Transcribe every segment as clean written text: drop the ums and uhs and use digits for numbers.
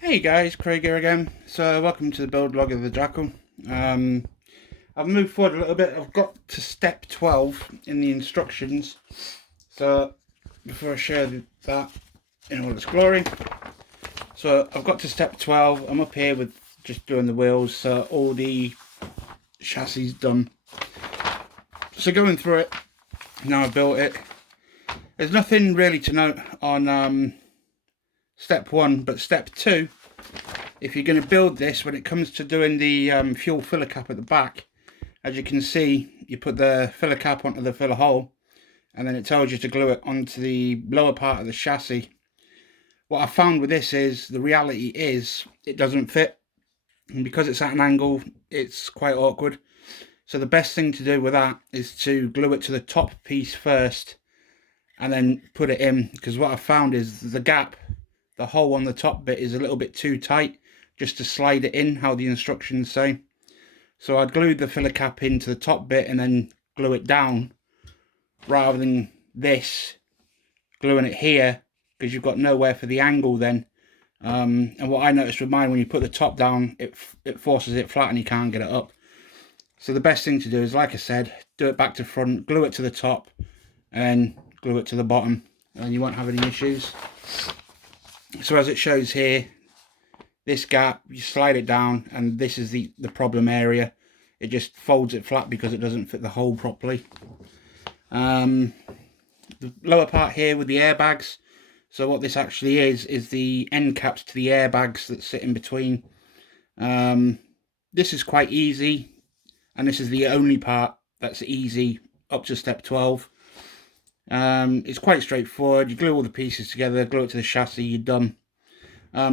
Hey guys, Craig here again. So welcome to the build log of the Jackal. I've moved forward a little bit. I've got to step 12 in the instructions. So before I share that in all its glory. So I've got to step 12. I'm up here with just doing the wheels. So all the chassis done. So going through it, now I've built it. There's nothing really to note on step 1, but step 2, if you're going to build this, when it comes to doing the fuel filler cap at the back, as you can see, you put the filler cap onto the filler hole, and then it tells you to glue it onto the lower part of the chassis. What I found with this is, the reality is, it doesn't fit, and because it's at an angle, it's quite awkward. So the best thing to do with that is to glue it to the top piece first, and then put it in, because what I found is the gap, the hole on the top bit is a little bit too tight just to slide it in how the instructions say. So I'd glue the filler cap into the top bit and then glue it down, rather than this, gluing it here, because you've got nowhere for the angle then. And what I noticed with mine, when you put the top down, it forces it flat and you can't get it up. So the best thing to do is, like I said, do it back to front, glue it to the top, and glue it to the bottom, and you won't have any issues. So as it shows here, this gap, you slide it down, and this is the problem area. It just folds it flat because it doesn't fit the hole properly. The lower part here with the airbags, so what this actually is the end caps to the airbags that sit in between. This is quite easy, and this is the only part that's easy up to step 12. It's quite straightforward. You glue all the pieces together, glue it to the chassis, you're done.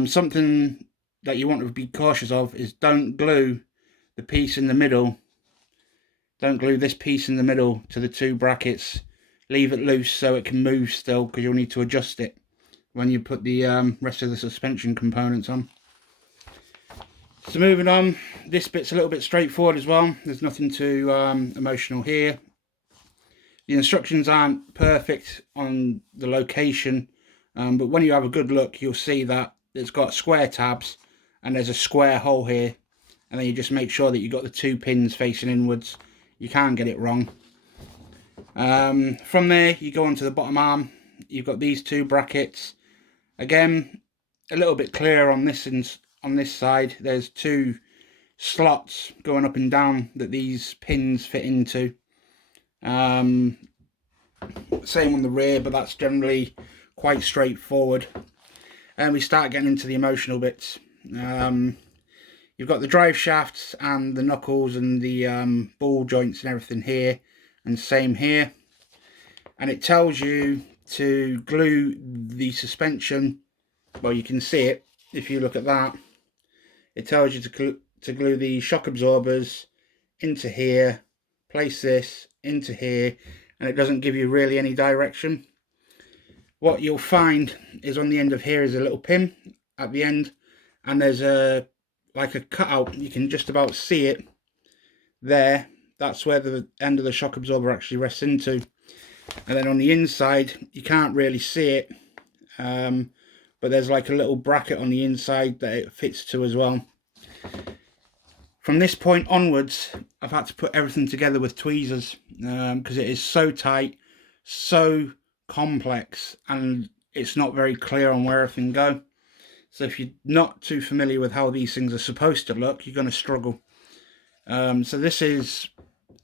Something that you want to be cautious of is, don't glue the piece in the middle. Don't glue this piece in the middle to the two brackets. Leave it loose so it can move still, because you'll need to adjust it when you put the rest of the suspension components on. So moving on, this bit's a little bit straightforward as well. There's nothing too emotional here. The instructions aren't perfect on the location, but when you have a good look, you'll see that it's got square tabs and there's a square hole here, and then you just make sure that you've got the two pins facing inwards. You can't get it wrong. From there, you go onto the bottom arm. You've got these two brackets. Again, a little bit clearer on this side. There's two slots going up and down that these pins fit into. Same on the rear, but that's generally quite straightforward. And we start getting into the emotional bits. You've got the drive shafts and the knuckles and the ball joints and everything here, and same here. And it tells you to glue the suspension. Well, you can see it if you look at that. It tells you to glue the shock absorbers into here, place this into here, and it doesn't give you really any direction. What you'll find is, on the end of here is a little pin at the end, and there's like a cutout. You can just about see it there. That's where the end of the shock absorber actually rests into. And then on the inside, you can't really see it, but there's like a little bracket on the inside that it fits to as well. From this point onwards, I've had to put everything together with tweezers, because it is so tight, so complex, and it's not very clear on where everything go. So if you're not too familiar with how these things are supposed to look, you're going to struggle. So this is,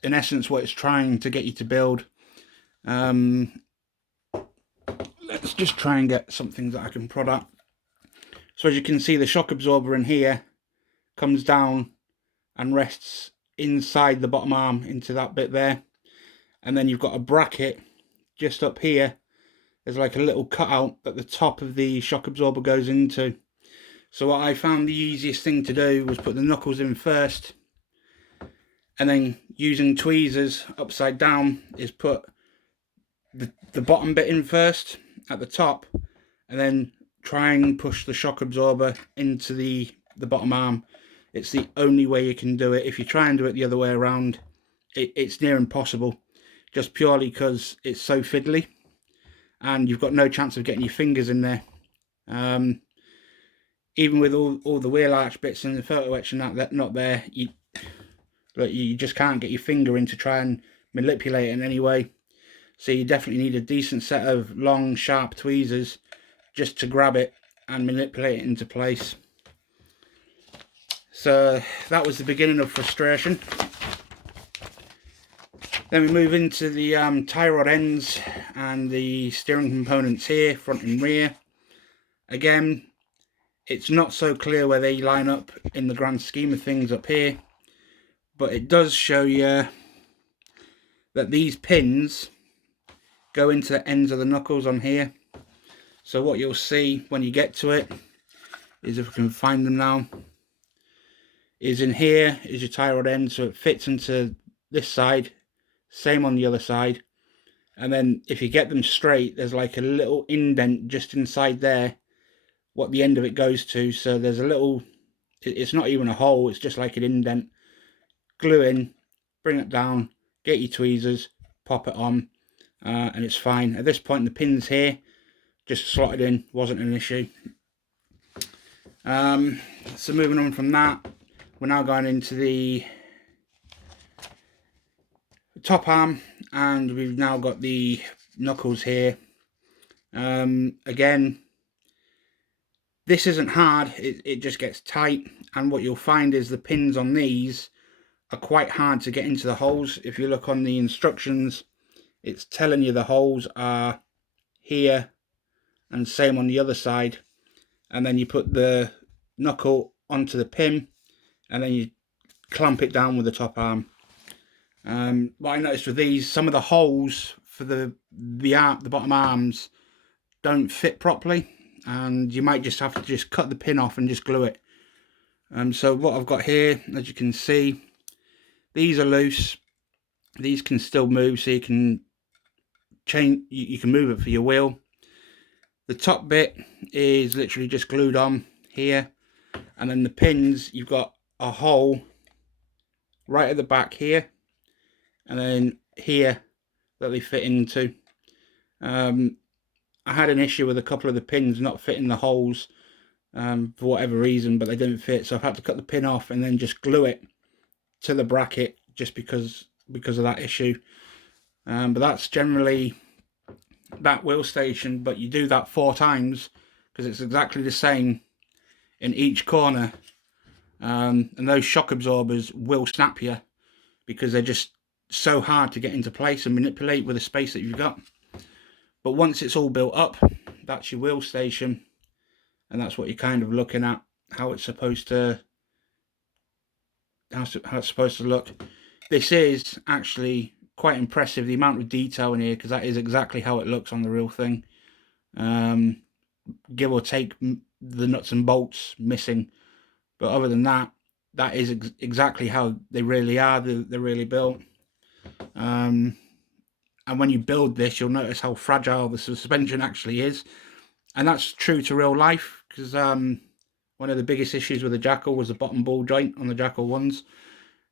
in essence, what it's trying to get you to build. Let's just try and get something that I can prod up. So as you can see, the shock absorber in here comes down and rests inside the bottom arm into that bit there. And then you've got a bracket just up here. There's like a little cutout that the top of the shock absorber goes into. So what I found the easiest thing to do was put the knuckles in first, and then using tweezers upside down is put the bottom bit in first at the top, and then try and push the shock absorber into the bottom arm. It's the only way you can do it. If you try and do it the other way around, it's near impossible, just purely because it's so fiddly and you've got no chance of getting your fingers in there. even with all the wheel arch bits and the photo etch and that not there, you just can't get your finger in to try and manipulate it in any way. So you definitely need a decent set of long, sharp tweezers just to grab it and manipulate it into place. So that was the beginning of frustration. Then we move into the tie rod ends and the steering components here, front and rear. Again, it's not so clear where they line up in the grand scheme of things up here, but it does show you that these pins go into the ends of the knuckles on here. So what you'll see when you get to it is, if we can find them now, is in here is your tie rod end, so it fits into this side, same on the other side. And then if you get them straight, there's like a little indent just inside there, what the end of it goes to. So there's a little, it's not even a hole, it's just like an indent. Glue in, bring it down, get your tweezers, pop it on, and it's fine. At this point, the pins here just slotted in, wasn't an issue. So moving on from that, we're now going into the top arm, and we've now got the knuckles here. Again, this isn't hard, it just gets tight, and what you'll find is the pins on these are quite hard to get into the holes. If you look on the instructions, it's telling you the holes are here, and same on the other side. And then you put the knuckle onto the pin, and then you clamp it down with the top arm. What I noticed with these, some of the holes for the bottom arms don't fit properly, and you might just have to just cut the pin off and just glue it. So what I've got here, as you can see, these are loose. These can still move, so you can change. You can move it for your wheel. The top bit is literally just glued on here, and then the pins, you've got a hole right at the back here, and then here that they fit into. I had an issue with a couple of the pins not fitting the holes for whatever reason, but they didn't fit, so I've had to cut the pin off and then just glue it to the bracket just because of that issue. But that's generally that wheel station, but you do that 4 times because it's exactly the same in each corner, and those shock absorbers will snap you because they're just so hard to get into place and manipulate with the space that you've got. But once it's all built up, that's your wheel station, and that's what you're kind of looking at, how it's supposed to look. This is actually quite impressive, the amount of detail in here, because that is exactly how it looks on the real thing. Give or take the nuts and bolts missing, but other than that, that is exactly how they really are. They're really built. And when you build this, you'll notice how fragile the suspension actually is, and that's true to real life, because one of the biggest issues with the Jackal was the bottom ball joint on the Jackal ones.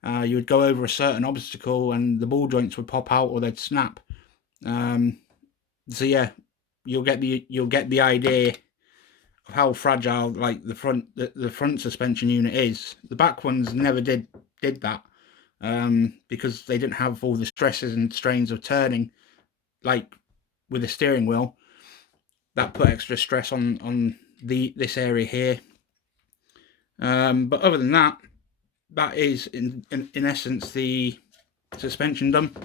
You would go over a certain obstacle and the ball joints would pop out or they'd snap. So yeah, you'll get the idea of how fragile like the front suspension unit is. The back ones never did that, because they didn't have all the stresses and strains of turning like with the steering wheel. That put extra stress on this area here. But other than that, that is in essence the suspension done.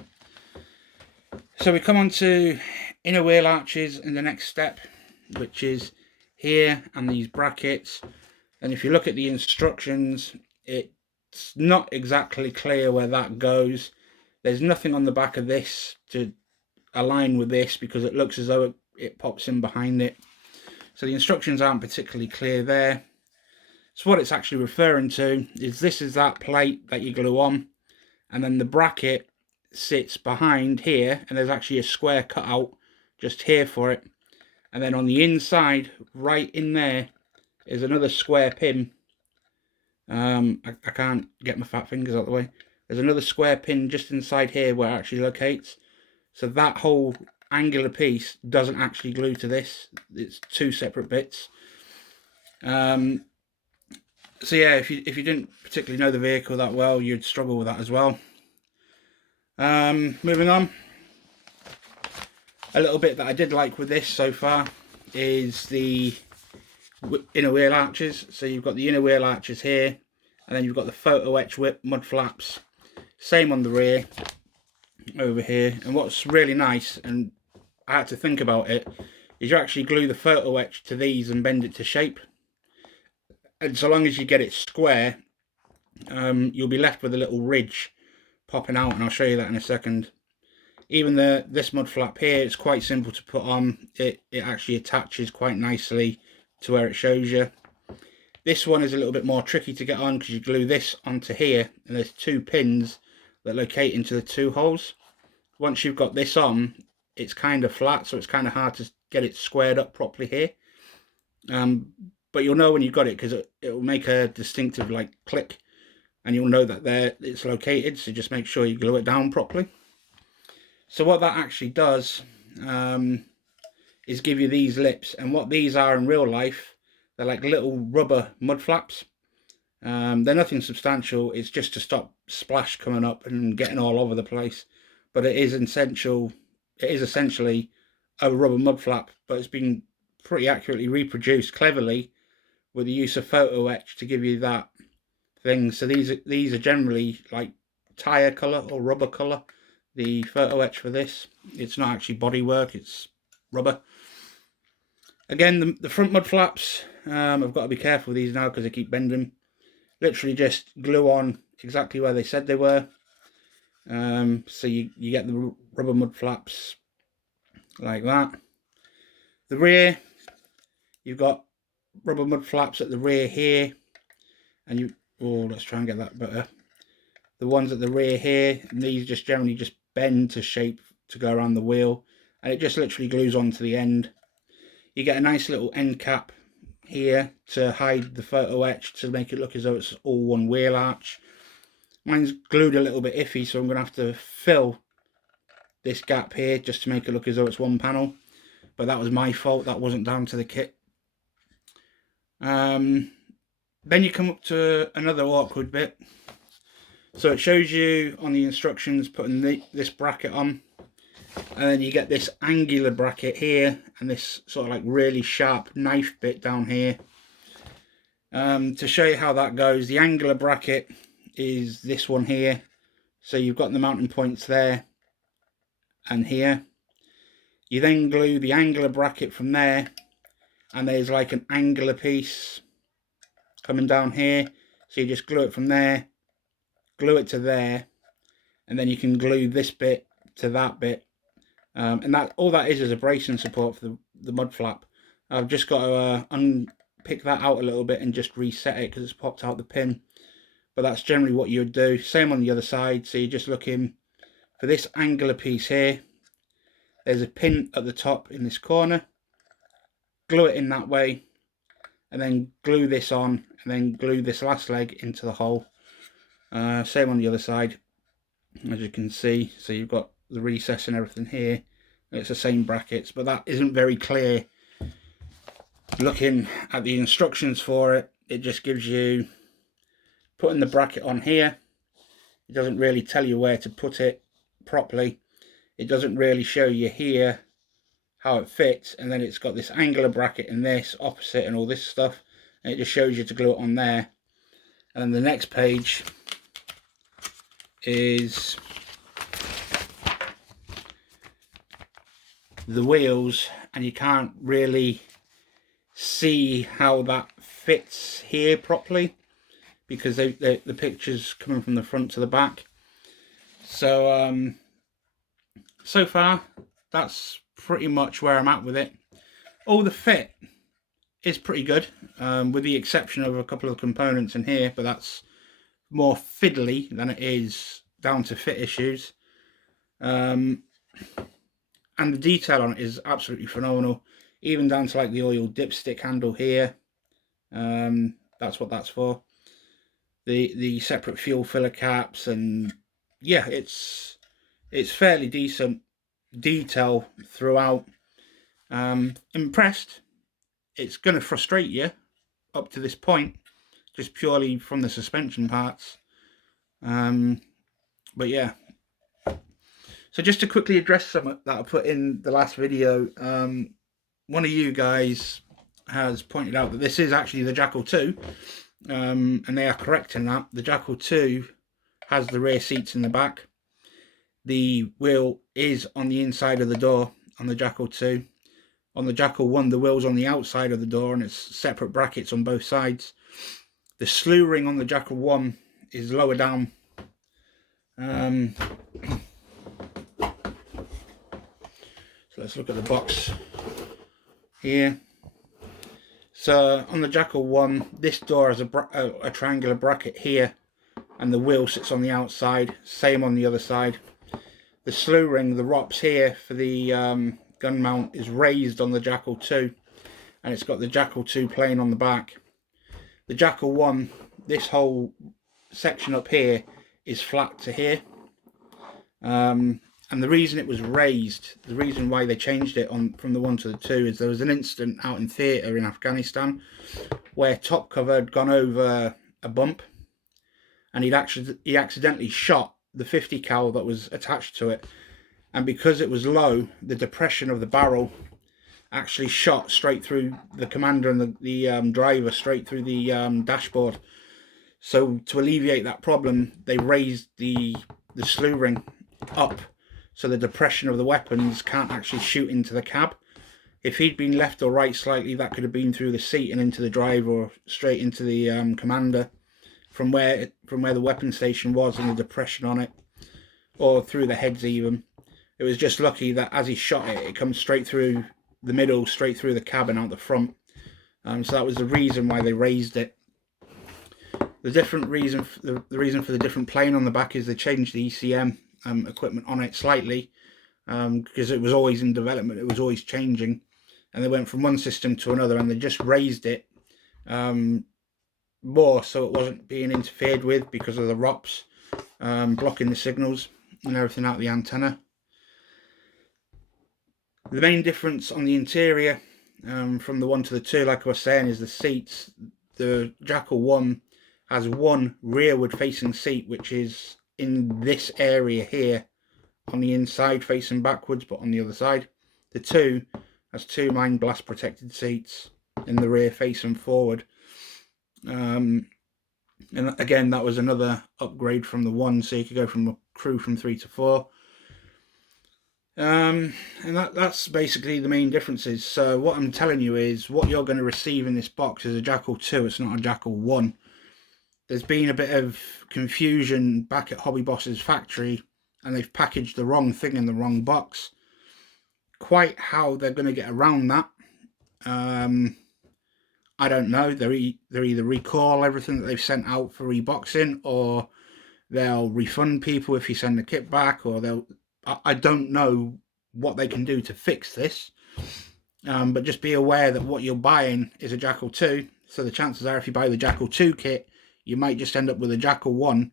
So we come on to inner wheel arches in the next step, which is here and these brackets. And if you look at the instructions, it's not exactly clear where that goes. There's nothing on the back of this to align with this because it looks as though it pops in behind it. So the instructions aren't particularly clear there. So what it's actually referring to is this is that plate that you glue on, and then the bracket sits behind here, and there's actually a square cut out just here for it. And then on the inside, right in there, is another square pin. I can't get my fat fingers out of the way. There's another square pin just inside here where it actually locates. So that whole angular piece doesn't actually glue to this. It's 2 separate bits. So yeah, if you didn't particularly know the vehicle that well, you'd struggle with that as well. Moving on, a little bit that I did like with this so far is the inner wheel arches. So you've got the inner wheel arches here, and then you've got the photo etch whip mud flaps. Same on the rear over here. And what's really nice, and I had to think about it, is you actually glue the photo etch to these and bend it to shape. And so long as you get it square, you'll be left with a little ridge popping out, and I'll show you that in a second. Even this mud flap here, it's quite simple to put on. It actually attaches quite nicely to where it shows you. This one is a little bit more tricky to get on because you glue this onto here, and there's 2 pins that locate into the 2 holes. Once you've got this on, it's kind of flat, so it's kind of hard to get it squared up properly here. But you'll know when you've got it because it will make a distinctive like click, and you'll know that there it's located. So just make sure you glue it down properly. So what that actually does is give you these lips, and what these are in real life, they're like little rubber mud flaps. They're nothing substantial. It's just to stop splash coming up and getting all over the place. But it is essential. It is essentially a rubber mud flap, but it's been pretty accurately reproduced cleverly with the use of photo etch to give you that thing. So these are generally like tire color or rubber color. The photo etch for this, it's not actually bodywork, it's rubber. Again, the front mud flaps, I've got to be careful with these now because they keep bending. Literally just glue on exactly where they said they were. So you get the rubber mud flaps like that. The rear, you've got rubber mud flaps at the rear here, and let's try and get that better. The ones at the rear here, and these just generally just bend to shape to go around the wheel, and it just literally glues onto the end. You get a nice little end cap here to hide the photo etch to make it look as though it's all one wheel arch. Mine's glued a little bit iffy, so I'm going to have to fill this gap here just to make it look as though it's one panel. But that was my fault, that wasn't down to the kit. Then you come up to another awkward bit. So it shows you on the instructions putting this bracket on, and then you get this angular bracket here and this sort of like really sharp knife bit down here. To show you how that goes, the angular bracket is this one here. So you've got the mounting points there and here. You then glue the angular bracket from there, and there's like an angular piece coming down here. So you just glue it from there, glue it to there, and then you can glue this bit to that bit. And that all that is a bracing support for the mud flap. I've just got to unpick that out a little bit and just reset it because it's popped out the pin. But that's generally what you would do. Same on the other side. So you're just looking for this angular piece here. There's a pin at the top in this corner. Glue it in that way, and then glue this on, and then glue this last leg into the hole. Same on the other side, as you can see. So you've got the recess and everything here. It's the same brackets, but that isn't very clear. Looking at the instructions for it, it just gives you putting the bracket on here. It doesn't really tell you where to put it properly. It doesn't really show you here how it fits, and then it's got this angular bracket in this opposite and all this stuff, and it just shows you to glue it on there. And then the next page is the wheels, and you can't really see how that fits here properly because the picture's coming from the front to the back. So so far that's pretty much where I'm at with it. All the fit is pretty good, with the exception of a couple of components in here, but that's more fiddly than it is down to fit issues. And the detail on it is absolutely phenomenal, even down to like the oil dipstick handle here. That's what that's for. The separate fuel filler caps, and yeah, it's fairly decent detail throughout. Impressed. It's going to frustrate you up to this point, just purely from the suspension parts. But yeah, so just to quickly address some that I put in the last video, one of you guys has pointed out that this is actually the Jackal 2, and they are correct in that. The Jackal 2 has the rear seats in the back. The wheel is on the inside of the door on the Jackal 2. On the Jackal 1, the wheel's on the outside of the door and it's separate brackets on both sides. The slew ring on the Jackal 1 is lower down. So let's look at the box here. So on the Jackal 1, this door has a triangular bracket here, and the wheel sits on the outside. Same on the other side. The slew ring, the ROPS here for the gun mount, is raised on the Jackal 2, and it's got the Jackal 2 plane on the back. The Jackal 1, this whole section up here is flat to here. And the reason it was raised, the reason why they changed it from the 1 to the 2, is there was an incident out in theatre in Afghanistan where top cover had gone over a bump, and he accidentally shot the 50 cal that was attached to it, and because it was low, the depression of the barrel actually shot straight through the commander and the driver, straight through the dashboard. So to alleviate that problem, they raised the slew ring up so the depression of the weapons can't actually shoot into the cab. If he'd been left or right slightly, that could have been through the seat and into the driver, or straight into the commander from where the weapon station was and the depression on it, or through the heads even. It was just lucky that as he shot it, it comes straight through the middle, straight through the cab and out the front. So that was the reason why they raised it. The reason for the different plane on the back is they changed the ECM equipment on it slightly, because it was always in development, it was always changing, and they went from one system to another, and they just raised it more so it wasn't being interfered with because of the ROPS blocking the signals and everything out of the antenna. The main difference on the interior from the 1 to the 2, like I was saying, is the seats. The Jackal 1 has one rearward facing seat, which is in this area here on the inside facing backwards, but on the other side. The 2 has 2 mine blast protected seats in the rear facing forward. And again, that was another upgrade from the 1, so you could go from a crew from 3 to 4. And that's basically the main differences. So what I'm telling you is what you're going to receive in this box is a Jackal 2, it's not a Jackal 1. There's been a bit of confusion back at Hobby Boss's factory, and they've packaged the wrong thing in the wrong box. Quite how they're going to get around that, I don't know. They'll either recall everything that they've sent out for reboxing, or they'll refund people if you send the kit back, or I don't know what they can do to fix this. But just be aware that what you're buying is a Jackal 2, so the chances are if you buy the Jackal 2 kit, you might just end up with a Jackal 1,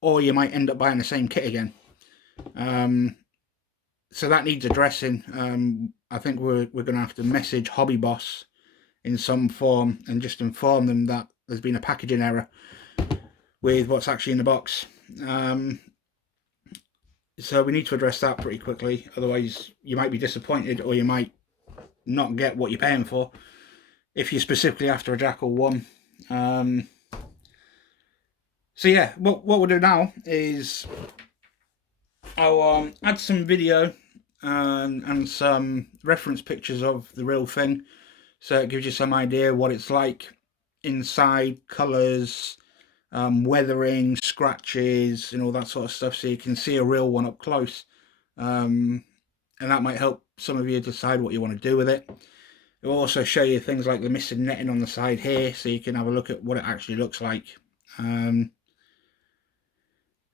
or you might end up buying the same kit again. So that needs addressing. I think we're going to have to message Hobby Boss in some form and just inform them that there's been a packaging error with what's actually in the box. So we need to address that pretty quickly, otherwise you might be disappointed, or you might not get what you're paying for if you're specifically after a Jackal 1. So yeah, what we'll do now is I'll add some video and some reference pictures of the real thing, so it gives you some idea what it's like inside, colours, weathering, scratches and all that sort of stuff, so you can see a real one up close, and that might help some of you decide what you want to do with it. It will also show you things like the missing netting on the side here, so you can have a look at what it actually looks like. And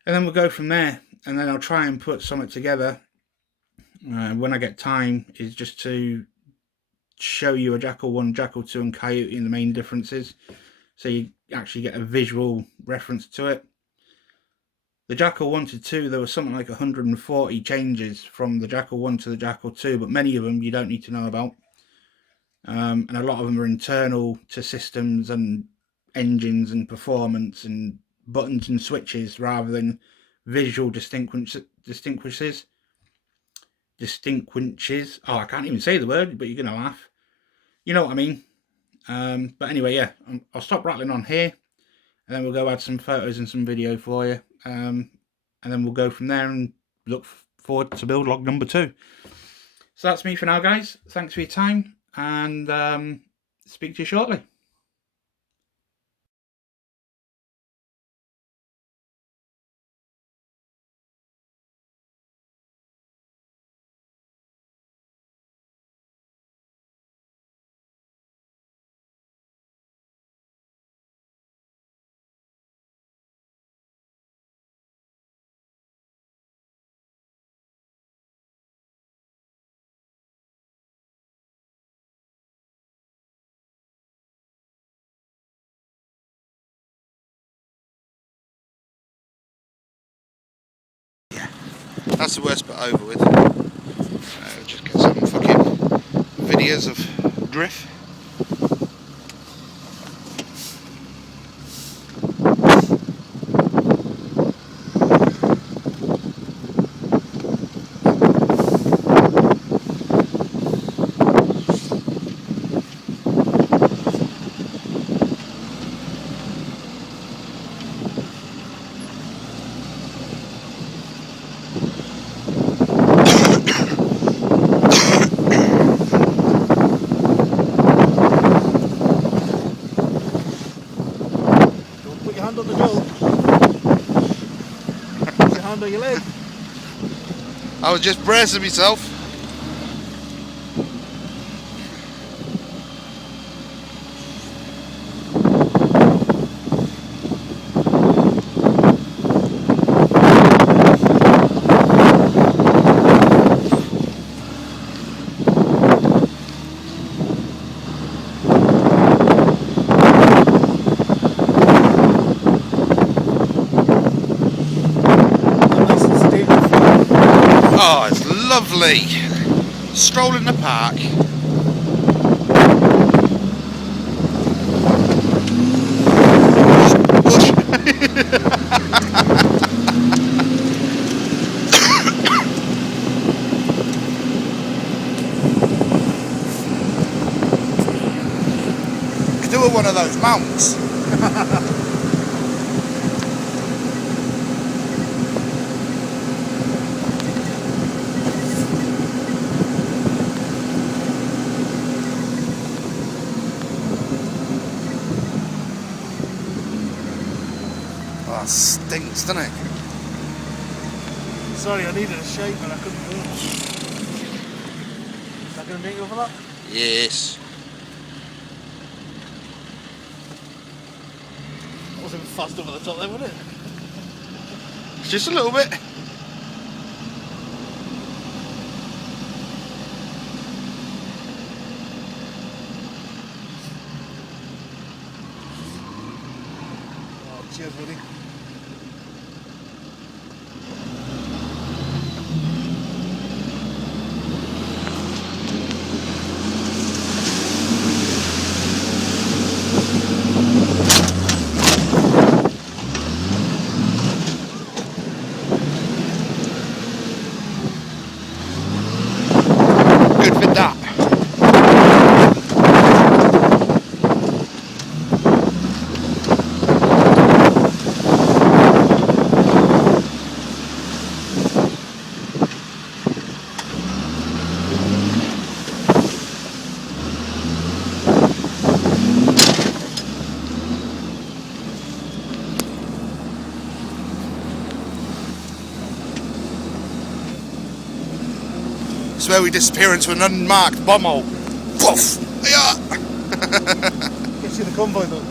then we'll go from there, and then I'll try and put something together when I get time, is just to show you a Jackal 1, Jackal 2 and Coyote and the main differences, so you actually get a visual reference to it. The Jackal 1 to 2, there was something like 140 changes from the Jackal 1 to the Jackal 2, but many of them you don't need to know about. and a lot of them are internal to systems and engines and performance and buttons and switches rather than visual distinguishes. Oh, I can't even say the word, but you're gonna laugh. You know what I mean. But anyway, yeah, I'll stop rattling on here, and then we'll go add some photos and some video for you, and then we'll go from there and look forward to build log number 2. So that's me for now, guys. Thanks for your time, and speak to you shortly. That's the worst bit over with. Just get some fucking videos of drift. Hand on the door. Put your hand on your leg. I was just bracing myself. Oh, it's lovely. Stroll in the park. Could do with one of those mounts. Oh, it stinks, doesn't it? Sorry, I needed a shake and I couldn't do it. Is that going to make you over that? Yes. That wasn't fast over the top there, was it? Just a little bit. Oh, cheers, buddy. Good for that. It's where we disappear into an unmarked bomb hole. Poof! Yeah. Can you see the convoy though?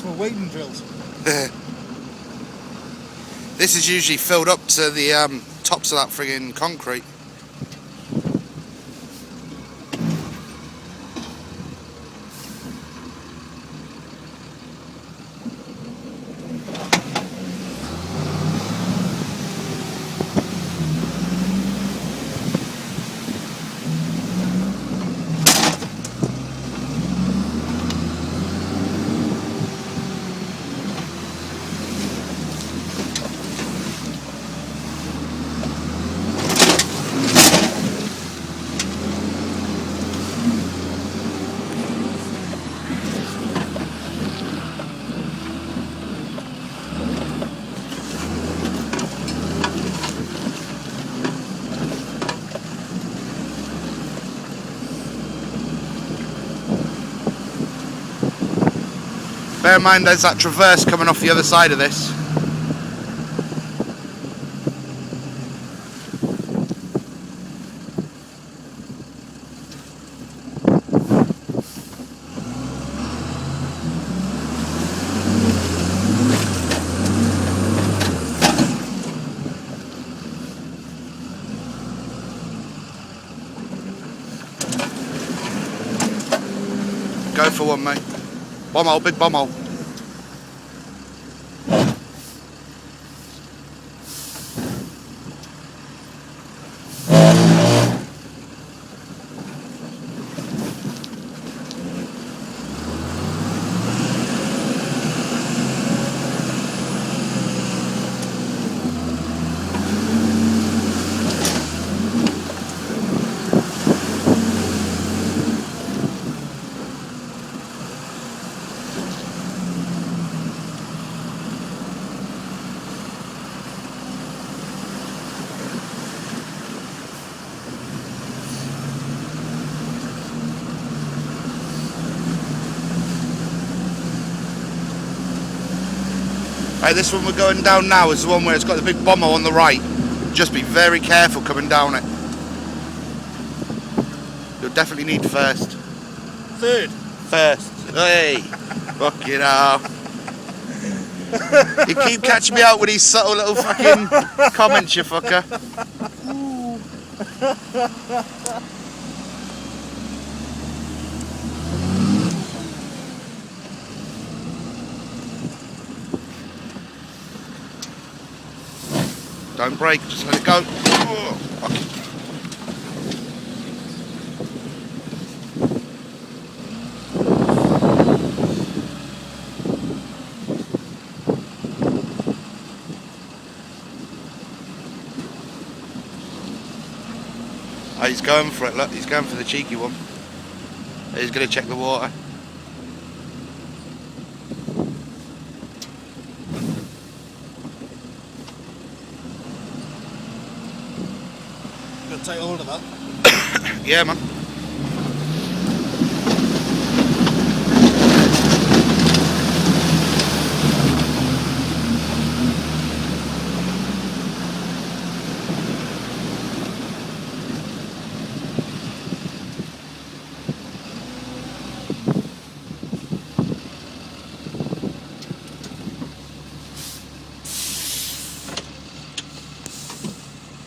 some wading drills. This is usually filled up to the tops of that friggin' concrete. Bear in mind there's that traverse coming off the other side of this. Go for one, mate. Bomb hole, big bomb hole. Right, this one we're going down now is the one where it's got the big bomber on the right. Just be very careful coming down it. You'll definitely need first. Third. First. Hey! Fucking hell. You keep catching me out with these subtle little fucking comments, you fucker. Don't break, just let it go. Oh, fuck. Oh, he's going for it, look, he's going for the cheeky one. He's going to check the water. Gonna take hold of that. Yeah, man.